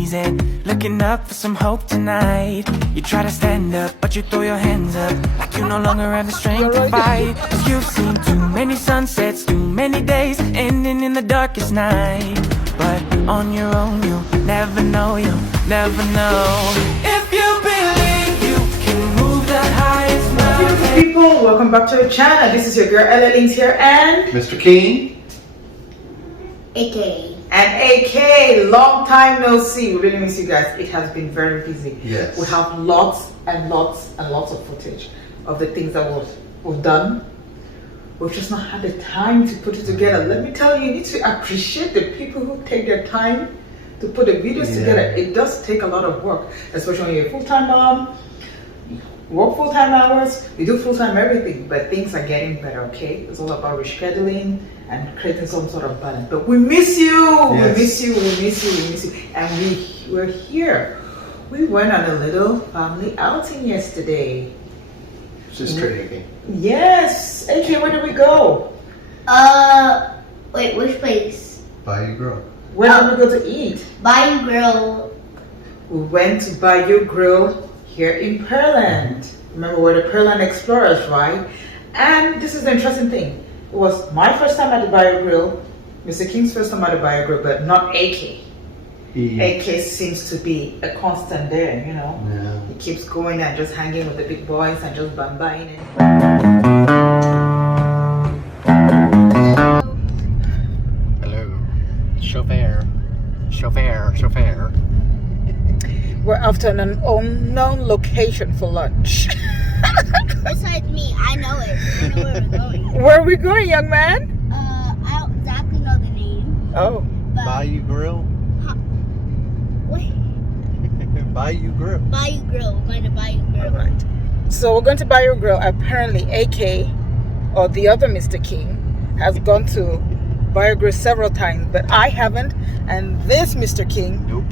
easy. Looking up for some hope tonight. You try to stand up, but you throw your hands up like you no longer have the strength to fight. 'Cause you've seen too many sunsets, too many days ending in the darkest night. But on your own, you'll never know, you'll never know. If you believe you can move the highest mountain. Beautiful people, welcome back to the channel. This is your girl Ella Links here and Mr. King. AK. And AK, long time no see. We really miss you guys. It has been very busy. Yes. We have lots and lots and lots of footage of the things that we've done. We've just not had the time to put it together. Let me tell you, you need to appreciate the people who take their time to put the videos together. It does take a lot of work, especially when you're a full-time mom. Work full-time hours, you do full-time everything, but things are getting better, okay? It's all about rescheduling and creating some sort of balance. But we miss you, yes. we miss you, we miss you, we miss you. And we're here. We went on a little family outing yesterday. Just straight AK. Yes, AK, where did we go? Wait, which place? Bayou Grill. Where did we go to eat? Bayou Grill. We went to Bayou Grill here in Pearland. Remember, we're the Pearland Explorers, right? And this is the interesting thing. It was my first time at the Bayou Grill, Mr. King's first time at the Bayou Grill, but not AK. AK seems to be a constant there, you know. Yeah. He keeps going and just hanging with the big boys and just bambaing it. Hello. Chauffeur. Chauffeur. We're after an unknown location for lunch. Besides me, I know it. I know where we're going. Where are we going, young man? I don't exactly know the name. Oh. But Bayou Grill. Wait. Bayou Grill. Bayou Grill. We're going to Bayou Grill. All right. So we're going to Bayou Grill. Apparently, AK, or the other Mr. King, has gone to Bayou Grill several times, but I haven't. And this Mr. King, Nope.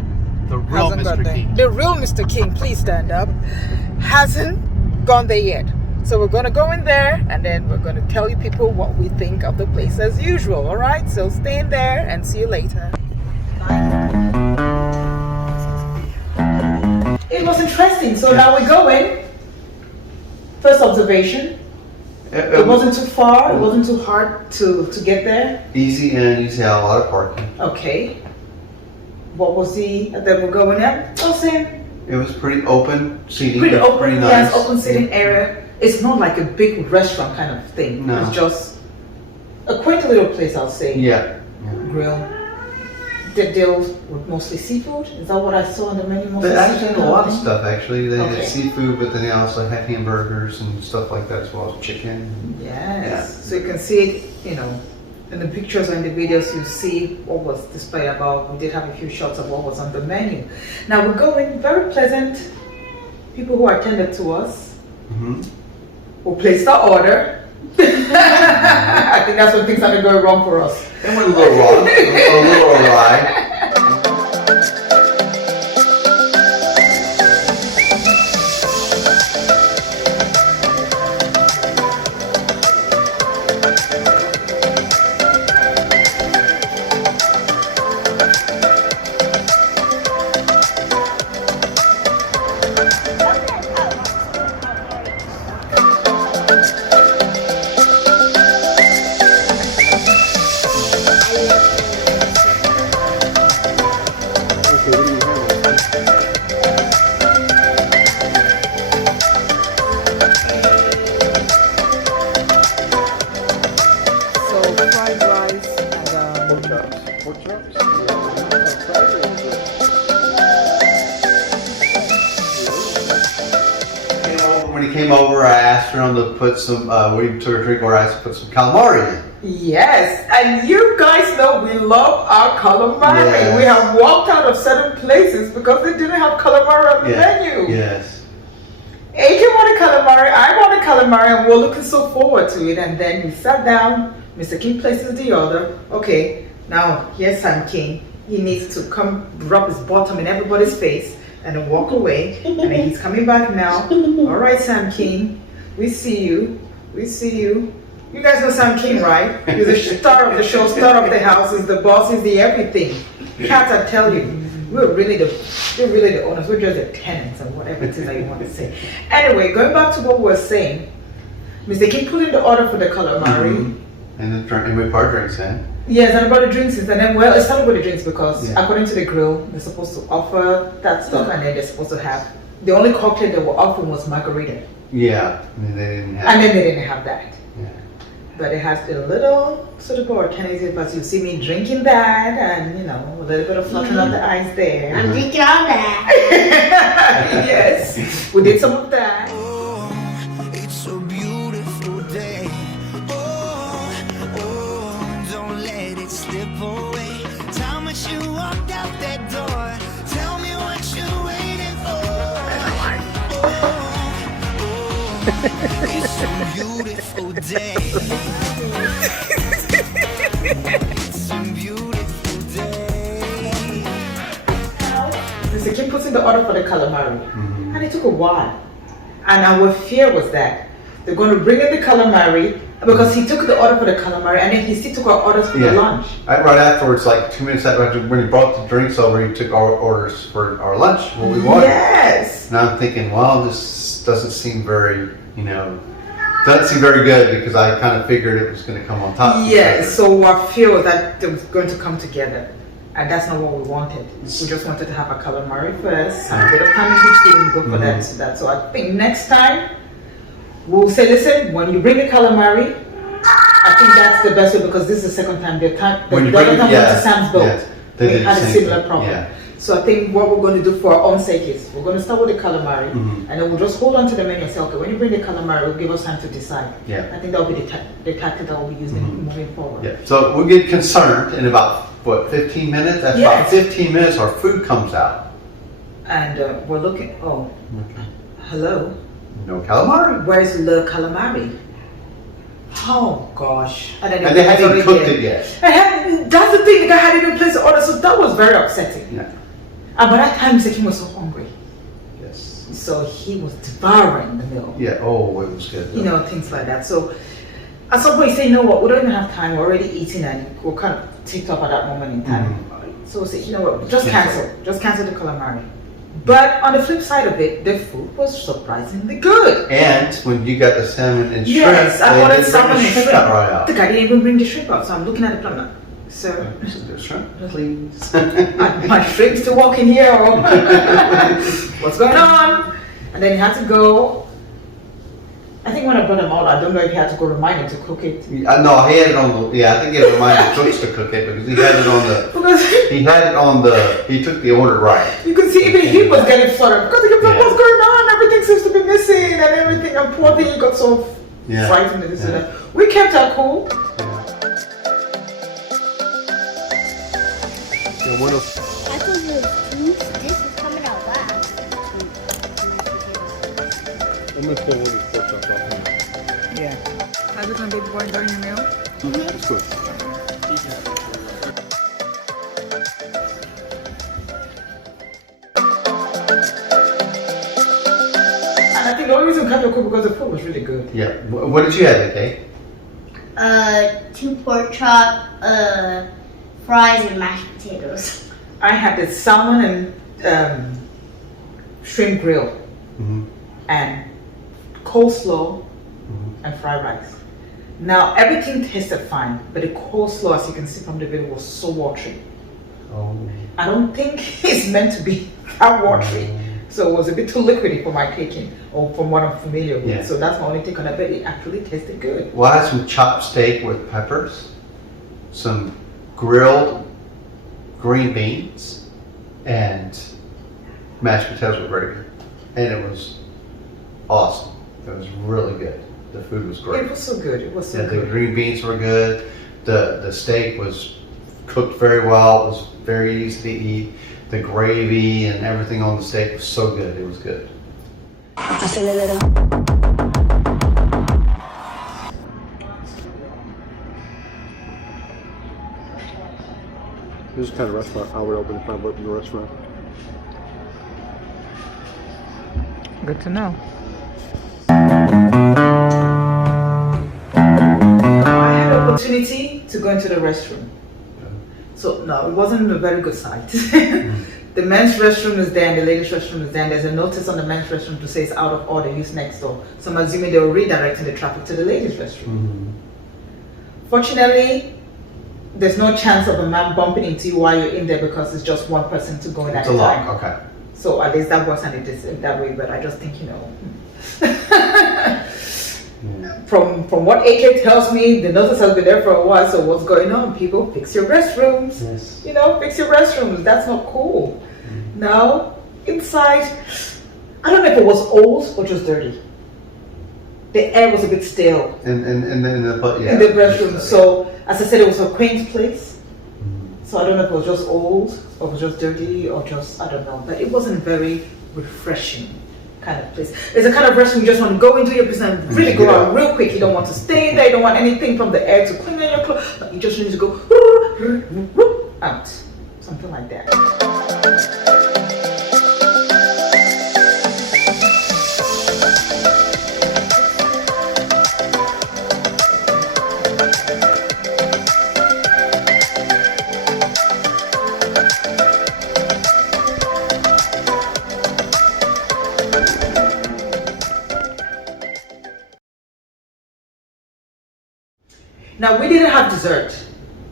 The real hasn't gone Mr. there. King. The real Mr. King, please stand up, hasn't gone there yet. So we're going to go in there, and then we're going to tell you people what we think of the place as usual. All right? So stay in there and see you later. It was interesting. So now we go in. First observation. It wasn't too far. It wasn't too hard to get there. Easy, and you see a lot of parking. Okay. What was that we're going in? Oh, same. It was pretty open seating. Pretty open, pretty nice. yes, open sitting area. It's not like a big restaurant kind of thing. No. It's just a quaint little place, I'll say. Yeah. Grill. They deal with mostly seafood. Is that what I saw on the menu? Mostly They actually seafood had a lot of kind stuff, actually. They Okay. had seafood, but then they also had hamburgers and stuff like that, as well as chicken. thing? Yes. Yeah. So you can see it, you know, in the pictures or in the videos, you see what was displayed about. We did have a few shots of what was on the menu. Now we're going, very pleasant people who attended to us. Mm-hmm. Who placed the order. I think that's when things started going wrong for us. It went a little wrong, a little awry. When he came over, I asked for him to put some, we took a drink where I asked to put some calamari in. Yes, and you guys know we love our calamari. Yes. We have walked out of certain places because they didn't have calamari on the menu. Yes. AJ wanted calamari, I wanted calamari, and we're looking so forward to it. And then we sat down, Mr. King places the order. Okay, now here's Sam King. He needs to come rub his bottom in everybody's face and then walk away. And then he's coming back now. All right, Sam King, we see you. We see you. You guys know Sam King, right? He's the star of the show, star of the house, he's the boss, he's the everything. Cat, I tell you. We're really the owners. We're just the tenants and whatever it is that you want to say. Anyway, going back to what we were saying, Mr. King put in the order for the calamari. And the drink, and we part drinks in. Yes, and about the drinks, and then it started with the drinks because Yeah. according to the grill, they're supposed to offer that stuff, and then they're supposed to have the only cocktail they were offering was margarita, Yeah, I mean, they didn't have. and then they didn't have that. Yeah. But it has a little suitable alternative, but you see me drinking that, and a little bit of fluttering of the ice there. I'm drinking all that. Yes, we did some of that. It's a beautiful day. Don't let it slip away. Time that you walked out that door. Tell me what you're waiting for. It's a beautiful day. It's a beautiful day. Mr. Kim puts in the order for the calamari, and it took a while. And our fear was that they're going to bring in the calamari because he took the order for the calamari, and then he still took our orders for the lunch. Right afterwards, like 2 minutes after, when he brought the drinks over, he took our orders for our lunch, what we wanted. Yes. And I'm thinking, well, this doesn't seem very, doesn't seem very good because I kind of figured it was going to come on top. Yes. So our fear was that they was going to come together, and that's not what we wanted. We just wanted to have a calamari first, and a bit of time in between, go for that. So I think next time we'll say, listen, when you bring the calamari, I think that's the best way because this is the second time the other time we went to Sam's boat. We had a similar problem. Yeah. So I think what we're going to do for our own sake is we're going to start with the calamari, and then we'll just hold on to the menu and say, okay, when you bring the calamari, it'll give us time to decide. Yeah. I think that'll be the tactic that we'll be using moving forward. Yeah. So we'll get concerned in about 15 minutes. That's about 15 minutes. Our food comes out. And we're looking. Oh, hello. No calamari. Where's the calamari? Oh gosh. And then And they hadn't cooked it yet. That's the thing. The guy hadn't even placed the order, so that was very upsetting. Yeah. And by that time, Mr. Kim was so hungry, Yes. so he was devouring the meal. Yeah. Oh, it was good. Things like that. So at some point, he said, you know what? We don't even have time. We're already eating, and we're kind of ticked up at that moment in time. So we said, you know what? Just cancel. Just cancel the calamari. But on the flip side of it, the food was surprisingly good. And when you got the salmon and shrimp, Yes, I wanted salmon and shrimp. right out. The guy didn't even bring the shrimp out, so I'm looking at the plan. Sir, The shrimp, please. my shrimp's still walking here. Or what's going on? And then he had to go. I think when I brought him out, I don't know if he had to go remind him to cook it. No, he had it on the. Yeah, I think he had reminded cooks to cook it because he had it on the. Because He had it on the. He took the order right. you could see even he was getting fluttered because he kept like, Yeah. what's going on? Everything seems to be missing and everything. And poor thing, he got so frightened and this and that. We kept our cool. I thought this was coming out last. I'm gonna pull one of these pork chops off. Yeah. How's it going, baby boy? Enjoying your meal? It's good. And I think the only reason we kept our cool because the food was really good. Yeah. What did you have, Kate? 2 pork chop, fries and mashed potatoes. I had the salmon and shrimp grill and coleslaw and fried rice. Now everything tasted fine, but the coleslaw, as you can see from the video, was so watery. Oh. I don't think it's meant to be that watery. So it was a bit too liquidy for my taking, or from what I'm familiar with. Yeah. So that's my only take on it, but it actually tasted good. Well, I had some chopped steak with peppers, some grilled green beans, and mashed potatoes were very good. And it was awesome. It was really good. The food was great. It was so good. It was so Yeah, the good. green beans were good. The steak was cooked very well. It was very easy to eat. The gravy and everything on the steak was so good. It was good. This is the kind of restaurant I would open if I opened a restaurant. Good to know. I had an opportunity to go into the restroom. So no, it wasn't a very good sight. The men's restroom is there and the ladies' restroom is there. And there's a notice on the men's restroom to say it's out of order, use next door. So I'm assuming they were redirecting the traffic to the ladies' restroom. Fortunately, there's no chance of a man bumping into you while you're in there because it's just one person to go in at It's a a time. lock, okay. So at least that works and it is that way, but I just think, from what AK tells me, the notice has been there for a while, so what's going on? People, fix your restrooms. Yes. Fix your restrooms. That's not cool. Now, inside, I don't know if it was old or just dirty. The air was a bit stale And then in the restroom. So, as I said, it was a quaint place. So I don't know if it was just old or it was just dirty or just, I don't know. But it wasn't very refreshing kind of place. It's a kind of restroom you just want to go into your business and really go out real quick. You don't want to stay there. You don't want anything from the air to clean on your clothes. But you just need to go out. Something like that. Now, we didn't have dessert.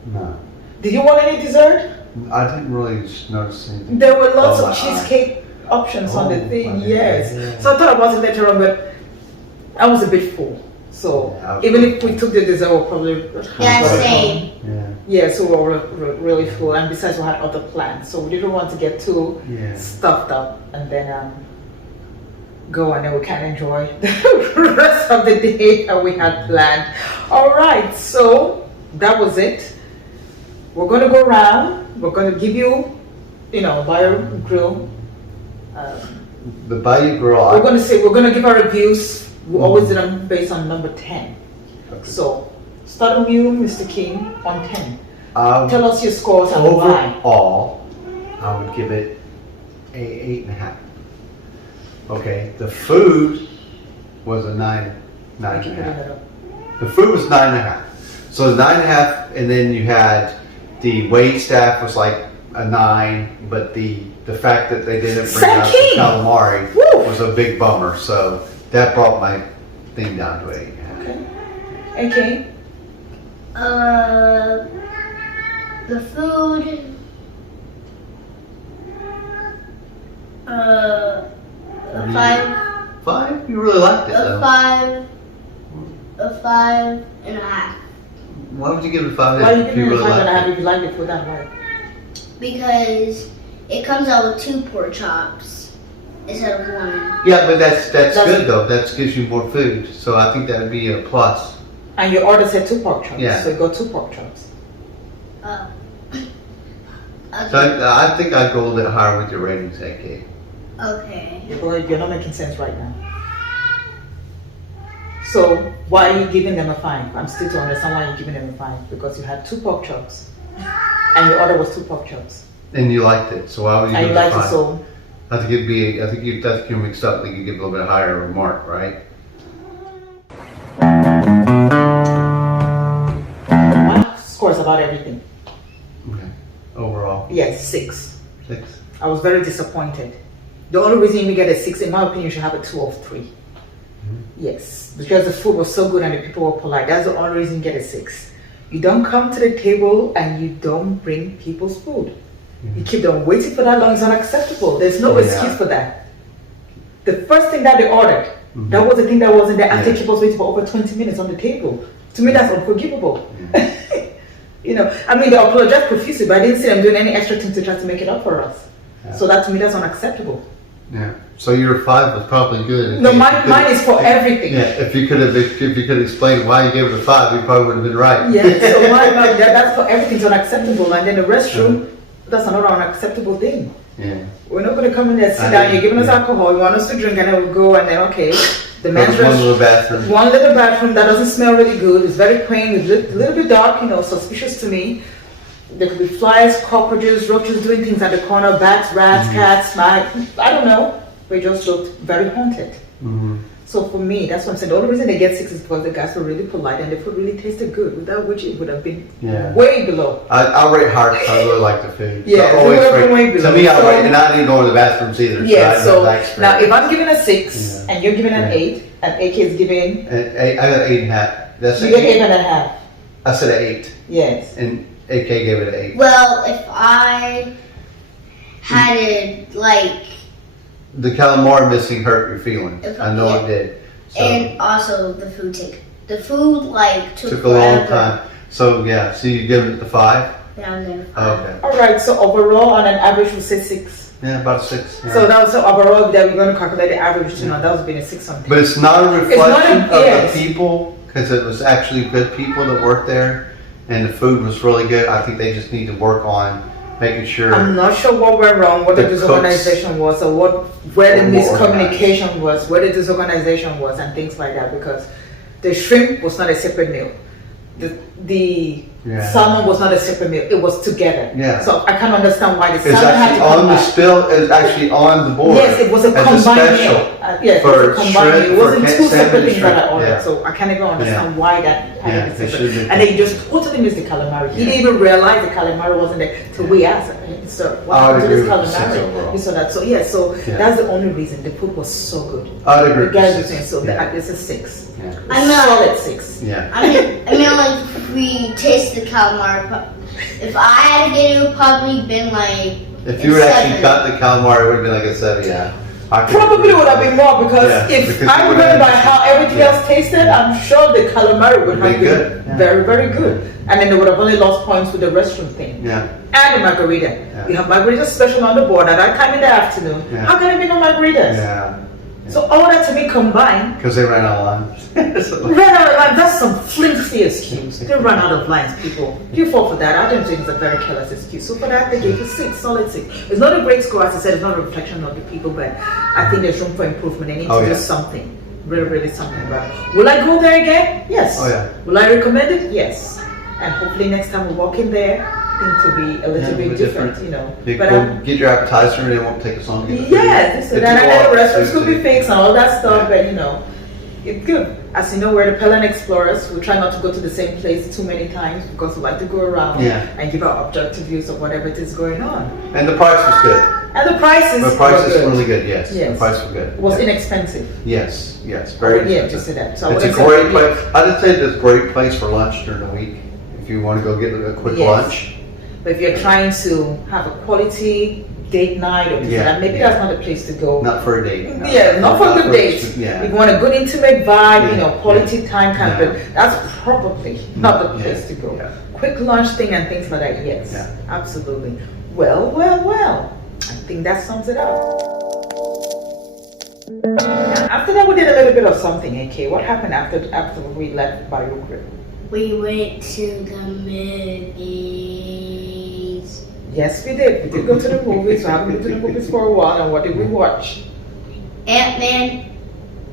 No. Did you want any dessert? I didn't really notice anything. There were lots Oh, of my cheesecake options on the thing, my yes. goodness, yeah. So I thought about it later on, but I was a bit full. So Yeah, even if we took the dessert, we'll probably... Yeah, same. Yeah. Yeah, so we were really full. And besides, we had other plans. So we didn't want to get too Yeah. stuffed up and then go and then we can't enjoy the rest of the day that we had planned. All right, so that was it. We're going to go around. We're going to give you, Bayou Grill. The Bayou Grill. We're going to give our reviews. We always do them based on number 10. Okay. So start with you, Mr. King, on 10. Um, Tell us your scores and why. Overall, I would give it a 8.5. Okay, the food was a 9, Thank you for bringing 9.5. it up. The food was 9.5. So the 9.5, and then you had the wait staff was like a 9, but the fact that they didn't bring out the King! calamari Woo! was a big bummer. So that brought my thing down to 8.5. Okay. The food. A 5. 5? You really liked it though. A 5.5. Why would you give it a 5? Why are you if giving it a really liked 5.5 if you like the food that way? Because it comes out with 2 pork chops instead of 1. Yeah, but that's good though. That gives you more food. So I think that would be a plus. And your order said 2 pork chops. Yeah. So you got 2 pork chops. Oh. Okay. So I think I'd go a little bit higher with your ratings, AK. Okay. You're not making sense right now. So why are you giving them a 5? I'm still to understand why you're giving them a 5. Because you had 2 pork chops. And your order was 2 pork chops. And you liked it, so why would you And give you it a liked it 5? so. I think it'd be. I think you're mixed up. I think you give a little bit higher remark, right? My scores about everything. Okay. Overall, Yes, 6. 6. I was very disappointed. The only reason you get a 6, in my opinion, you should have a 2 or 3. Yes, because the food was so good and the people were polite. That's the only reason you get a 6. You don't come to the table and you don't bring people's food. You keep them waiting for that long. It's unacceptable. There's no excuse for that. The first thing that they ordered, that was the thing that wasn't there after keep us waiting for over 20 minutes on the table. To me, that's unforgivable. I mean, they apologized profusely, but I didn't see them doing any extra thing to try to make it up for us. So that to me, that's unacceptable. Yeah. So your 5 was probably good. No, mine is for everything. Yeah. If you could explain why you gave it a 5, you probably would have been right. Yeah. So that's for everything. It's unacceptable. And then the restroom, that's another unacceptable thing. Yeah. We're not going to come in there, sit down. You're giving us alcohol. You want us to drink, and then we'll go. And then the men's One little restroom. bathroom. One little bathroom that doesn't smell really good. It's very quaint. It's a little bit dark. Suspicious to me. There could be flies, cockroaches, roaches doing things at the corner, bats, rats, cats, mice. I don't know. We just looked very haunted. So for me, that's what I'm saying. The only reason they get 6 is because the guys were really polite and the food really tasted good. Without which it would have been way below. I'll rate hard because I really like the food. Yeah, so I always it would have been way rate, below. to me, I rate, and I didn't go to the bathrooms either. Yeah, so so I had now if I'm giving a 6 and you're giving an Yeah. 8 and AK is giving, I got 8.5. That's you an get 8. 8.5. I said an 8, Yes. and AK gave it an 8. Well, if I had it like, The calamari missing hurt your feelings. If- I know yeah. it did. So and also the food like took a long time. So yeah, so you give it the 5. Yeah, I'm gonna Okay. All right, so overall on an average we'll say 6. Yeah, about a 6. Yeah. So that was overall that we're going to calculate the average to now. That was being a 6 something. But it's not a not a- reflection of yes. the people, because it was actually good people that worked there, and the food was really good. I think they just need to work on making sure. I'm not sure what went wrong, what the The cooks disorganization was, or where the were more miscommunication was, where the disorganization was, and things like that. Because the shrimp was not a separate meal. The Yeah. salmon was not a separate meal. It was together. Yeah. So I can't understand why the It's salmon had actually to come on the back. spill. It's actually on the board. Yes, it was a as combined special meal. Yes, it was for a combined shrimp, meal. It wasn't for two salmon separate and things that I shrimp. ordered. Yeah. So I can't even understand Yeah. why that Yeah, had to they be should've separate. been- And then you just totally missed the calamari. He didn't even realize the calamari wasn't there till we asked him. So what I happened to agree this with the 6 calamari? overall. You saw that. So yeah, so Yeah. that's the only reason. The food was so good. I'd agree The guys were with saying 6. so. Yeah. It's a 6. Yeah. I'm not- Solid 6. Yeah. I mean, like if we taste the calamari. If I had to get it, would probably been like. If you would actually 7. cut the calamari, it would have been like a 7. Yeah. I could Probably agree would have with been that. more because Yeah, if because I it would've remember been- how everything Yeah. else tasted, I'm sure the calamari would Would've have been been good. Yeah. very, very good. And then they would have only lost points with the restroom thing. Yeah. And the margarita. We have margarita special on the board at that time in the afternoon. Yeah. How can it be no margaritas? Yeah. So all that to me combined, Because they ran out of lime. So- ran out of lines. That's some flimsy excuse. They run out of lines, people. You fall for that. I don't think it's a very careless excuse. So for that, they gave it 6, solid 6. It's not a great score, as I said. It's not a reflection of the people, but I think there's room for improvement. They need Oh, to do yeah. something. Really, really something about it. Will I go there again? Yes. Oh, yeah. Will I recommend it? Yes. And hopefully next time we walk in there, things will be a little bit different, you know. You But go get your appetizer and it won't take us long to get the food. yeah, this and If that. you And go then out, the restrooms so could be you- fixed and all that stuff, Yeah. but you know, it's good. As you know, we're the Pearland Explorers. We try not to go to the same place too many times because we like to go around Yeah. and give our objective views of whatever it is going on. And the price was good. And the prices The price were is good. really good, yes. Yes. The price was good. It was Yeah. inexpensive. Yes, yes, very Yeah, expensive. just say that. So I It's a wouldn't say great that- place. I would say it's a great place for lunch during the week. If you want to go get a quick Yes. lunch. But if you're trying to have a quality date night or this Yeah, and that, maybe yeah. that's not the place to go. Not for a date. no. Yeah, not for good dates. Yeah. If you want a good intimate vibe, you Yeah, know, quality yeah, time kind yeah. of, that's probably not the place Yeah, to go. yeah. Quick lunch thing and things like that, yes, Yeah. absolutely. Well, well, well, I think that sums it up. Now, after that, we did a little bit of something, AK. What happened after we left Bayou? We went to the movies. Yes, we did. We did go to the movies. We haven't been to the movies for a while. And what did we watch? Antman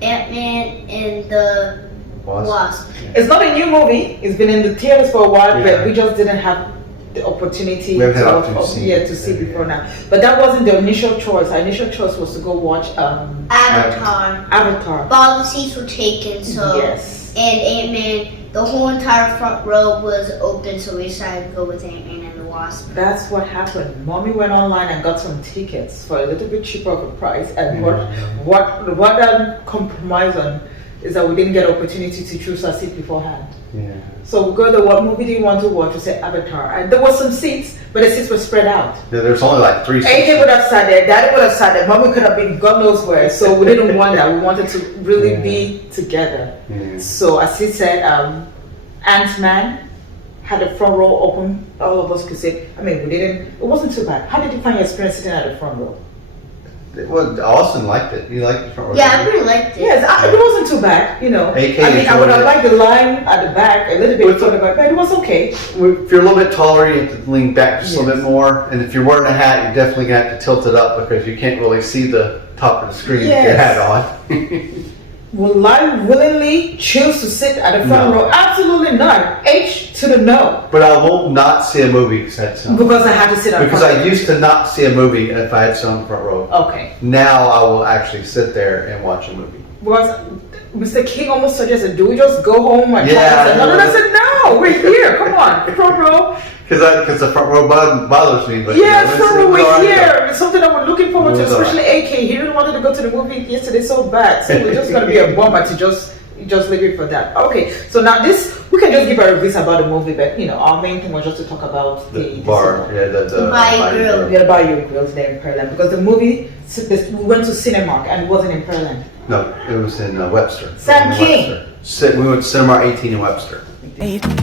and the Wasp. It's not a new movie. It's been in the theaters for a while, Yeah. but we just didn't have the opportunity We haven't had opportunity to see it. to see Yeah. before now. But that wasn't the initial choice. Our initial choice was to go watch Avatar. Avatar. But all the seats were taken, so Yes. and Ant-Man, the whole entire front row was open, so we decided to go with Ant-Man and the Wasp. That's what happened. Mommy went online and got some tickets for a little bit cheaper of a price. And what compromise on is that we didn't get opportunity to choose our seat beforehand. Yeah. So we go to what movie do you want to watch? We said Avatar. And there was some seats, but the seats were spread out. Yeah, there's only like 3 AJ seats. would have sat there, Daddy would have sat there, Mommy could have been God knows where. So we didn't want that. We wanted to really Yeah. be together. Yeah. So as he said, Antman had the front row open. All of us could sit. I mean, it wasn't too bad. How did you find your experience sitting at the front row? Well, Austin liked it. You liked the front row. Yeah, I really liked it. Yes, it wasn't too bad, you know. AK I mean, I would have enjoyed it. liked the line at the back, a little bit With the- further back, but it was okay. If you're a little bit taller, you have to lean back just a little Yes. bit more. And if you're wearing a hat, you're definitely going to have to tilt it up because you can't really see the top of the screen with your Yes. hat on. Will I willingly choose to sit at the front No. row? Absolutely not. H to the no. But I won't not see a movie because I had to. Because I had to sit at the Because front I used to not see a movie if I had to sit on the front row. row. Okay. Now I will actually sit there and watch a movie. was Mr. King almost suggested, do we just go home and Yeah. no, I said, no, we're here. Come on, front row. Because the front row bothers me. But Yeah, you know, front row, it's all we're right. here. It's something that we're looking forward to, It's all right. especially AK. He really wanted to go to the movie yesterday so bad. So we're just going to be a bummer to just leave it for that. Okay, so now we can just give our reviews about the movie, but our main thing was just to talk about The bar, the Bayou Grill. We had a Bayou Grill today in Pearland because the movie, we went to Cinemark and it wasn't in Pearland. No, it was in Webster. Sam In King. Webster. We went to Cinema 18 in Webster.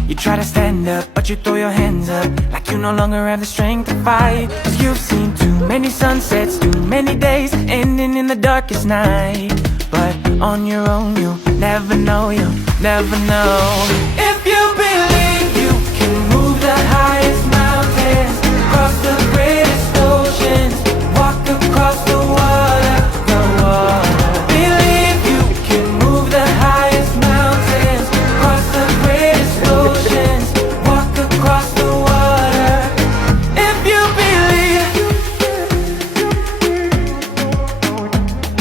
You try to stand up, but you throw your hands up like you no longer have the strength to fight. 'Cause you've seen too many sunsets, too many days ending in the darkest night. But on your own, you'll never know, If you believe you can move the highest mountains, cross the greatest oceans, walk across the water. Believe you can move the highest mountains, cross the greatest oceans, walk across the water. If you believe.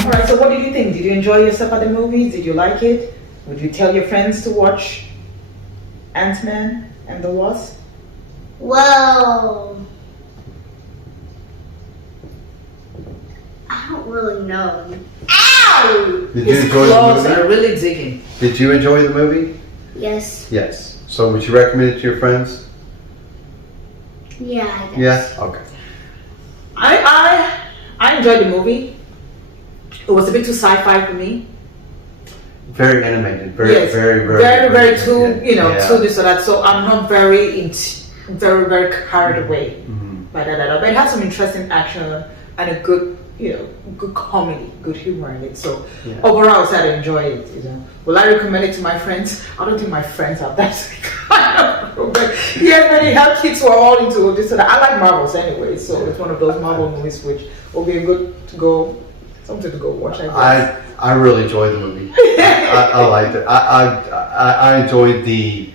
Alright, so what did you think? Did you enjoy yourself at the movies? Did you like it? Would you tell your friends to watch Antman and the Wasp? Well, I don't really know. Ow! Did you His enjoy claws the are movie? really digging. Did you enjoy the movie? Yes. Yes. So would you recommend it to your friends? Yeah, I guess. Yes. Okay. I enjoyed the movie. It was a bit too sci-fi for me. Very animated. Very, Yes, very, very too, yeah. too this or that. So I'm not very very carried away Mhm. by that. But it has some interesting action and a good, good comedy, good humor in it. So Yeah. overall, I said I enjoy it. Will I recommend it to my friends? I don't think my friends have that kind of. But yeah, but it helped kids who are all into this. And I like Marvels anyway, so it's one of those Marvel movies which will be good to go, something to go watch. I guess. I really enjoyed the movie. I liked it. I enjoyed the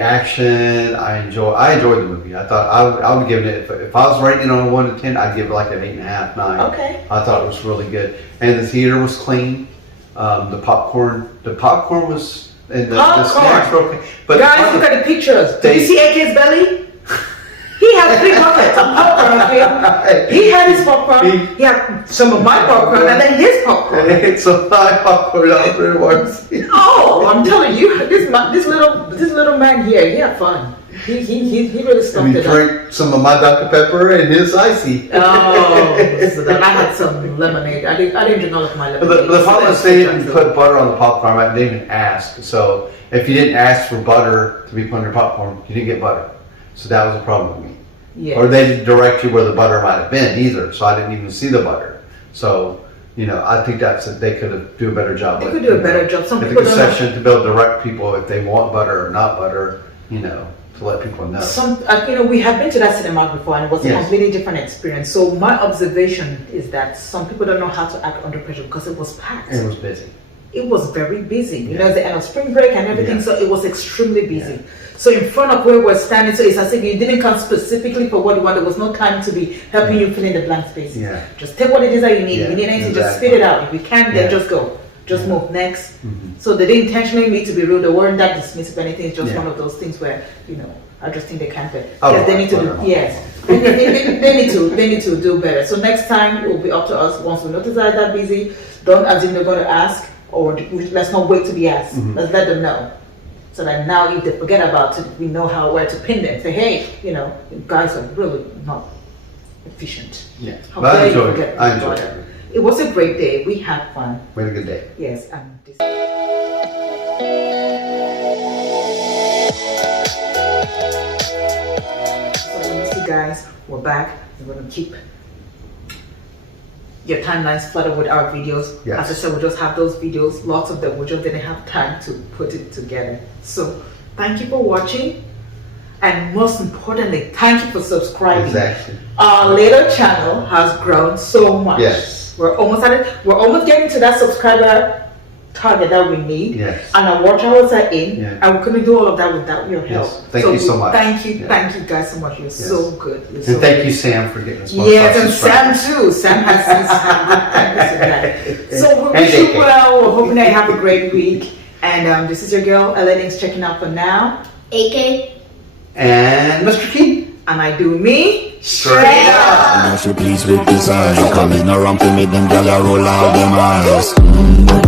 action. I enjoyed the movie. I thought I would give it, if I was rating it on a 1 to 10, I'd give it like an 8.5, 9. Okay. I thought it was really good, and the theater was clean. The popcorn was, and the snacks were okay. But Guys, look at the pictures. Did you see AK's belly? He had 3 buckets of popcorn up here. He had his popcorn. He had some of my popcorn and then his popcorn. it's a high popcorn out there once. Oh, I'm telling you, this little man here, he had fun. He really And stuffed he it up. drank some of my Dr. Pepper and his icy. Oh, so then I had some lemonade. I didn't drink all of my But lemonade. the problem is they didn't put butter on the popcorn. I didn't even ask. So if you didn't ask for butter to be put on your popcorn, you didn't get butter. So that was a problem with me. Yeah. Or they didn't direct you where the butter might have been either. So I didn't even see the butter. So, I think they could have do a better job. They with, could do a better job. Some at the people don't know. concession to be able to direct people if they want butter or not butter, to let people know. We have been to that cinema before and it was a Yes. completely different experience. So my observation is that some people don't know how to act under pressure because it was packed. And it was busy. It was very busy. It's the end of spring break and everything, Yeah. so it was extremely busy. So in front of where we're standing, so it's as if you didn't come specifically for what you want. There was no time to be helping you fill in the blank spaces. Yeah. Just take what it is that you need. If you need Yeah, anything, just exactly. spit it out. If you can't, then Yeah. just go. Just move next. Mhm. So they didn't intentionally mean to be rude. They weren't that dismissive or anything. It's just Yeah. one of those things where, I just think they can't be. Oh, Yes, they need to do. well, Yes, they need to do better. So next time it will be up to us. Once we notice that they're busy, don't assume they're going to ask, or let's not wait to be asked. Mhm. Let's let them know. So that now if they forget about it, we know where to pin them. Say, hey, you guys are really not efficient. Yeah. How But I dare you enjoyed forget it. I about enjoyed it. it. It was a great day. We had fun. We had a good day. Yes, so we miss you guys. We're back. We're gonna keep your timelines flooded with our videos. Yes. As I said, we just have those videos. Lots of them. We just didn't have time to put it together. So thank you for watching, and most importantly, thank you for subscribing. Exactly. Our little channel has grown so much. Yes. We're almost at it. We're almost getting to that subscriber target that we need. Yes. And our watch hours are in. Yeah. And we couldn't do all of that without your help. Yes. Thank you so much. Thank you. Yeah. Thank you guys so much. You're so good. You're so And thank good. you, Sam, for getting us Yes, and Sam too. Sam has since had good practice in that. So we And wish you JK. well. We'll hoping that you have a great week. And this is your girl, Eleni's checking out for now. AK. And Mr. King. And I do me Straight up. Now she pleased with this eyes. Coming around to make them gyal roll out them eyes.